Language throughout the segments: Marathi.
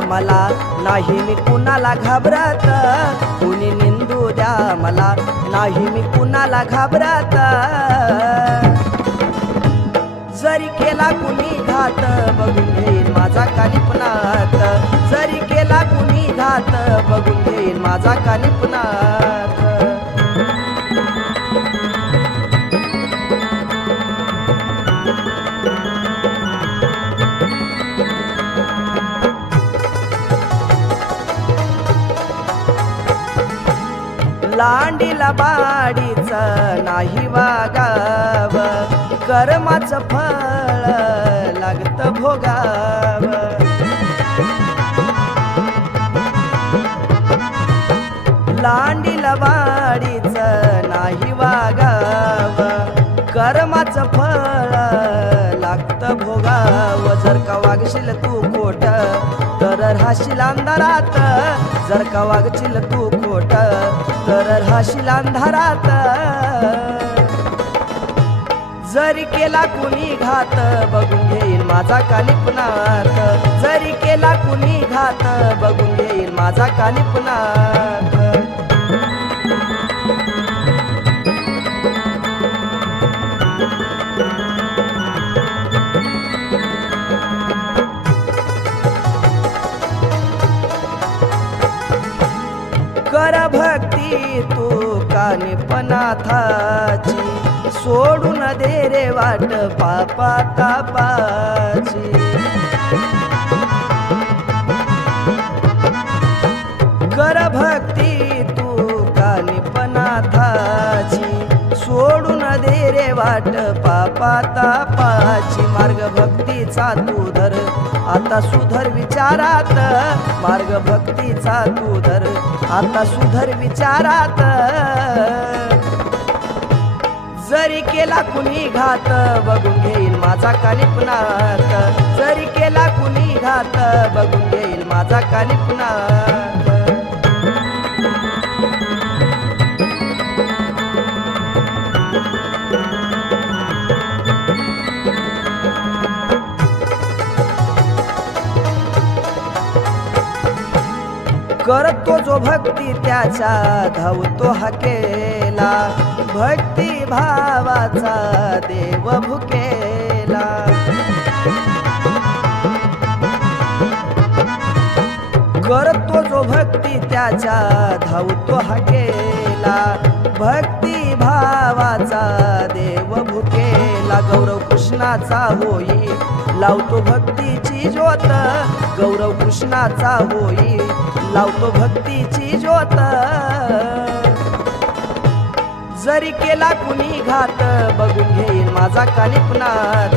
मला, नाही मी कुणाला घाबरत, कुणी निंदू द्या मला, नाही मी कुणाला घाबरत. जरी केला कुणी घात बघून घेईन माझा कानिपनात, जरी केला कुणी घात बघून घेईन माझा कानिपनात. लांडीला बाडीच नाही वागाव, कर्माचं फळ लागतं भोगाव. लांडीला बाडीच नाही वागाव, कर्माचं फळ लागतं भोगाव. जर का वागशील तू खोट तर राहशील अंधारात, जर का वागशील तू खोट तर राहशील अंधारात. जरी केला कुणी घात बघून घेईल माझा कानिपनात, जरी केला कुणी घात बघून घेईल माझा कानिपनात. कर भक्ती तू कानिपनाथाची, सोडून दे रे वाट पापा तापाची. कर भक्ती तू कानिपनाथाची, सोडून दे रे वाट पापा तापाची. मार्ग भक्तीचा तू धर आता सुधर विचारात, मार्ग भक्तीचा तू धर आता सुधर विचारात. जरी केला कुणी घात बघून घेईल माझा कानिपनात, जरी केला कुणी घात बघून घेईल माझा कानिपनात. करतो जो भक्ती त्याचा धावतो हाकेला, भक्ती भावाचा देव भुकेला. करतो जो भक्ती त्याचा धावतो हाकेला, भक्ती भावाचा देव भुकेला. गौरव कृष्णाचा होई लावतो भक्तीची ज्योत, गौरव कृष्णाचा होई लावतो भक्तीची ज्योत. जरी केला कुणी घात बघून घेईल माझा कानिपनाथ,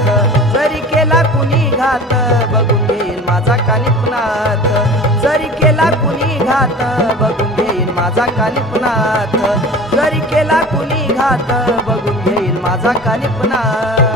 जरी केला कुणी घात बघून घेईल माझा कानिपनाथ, जरी केला कुणी घात बघून घेईल माझा कानिपनाथ, जरी केला कुणी घात बघून घेईल माझा कानिपनाथ.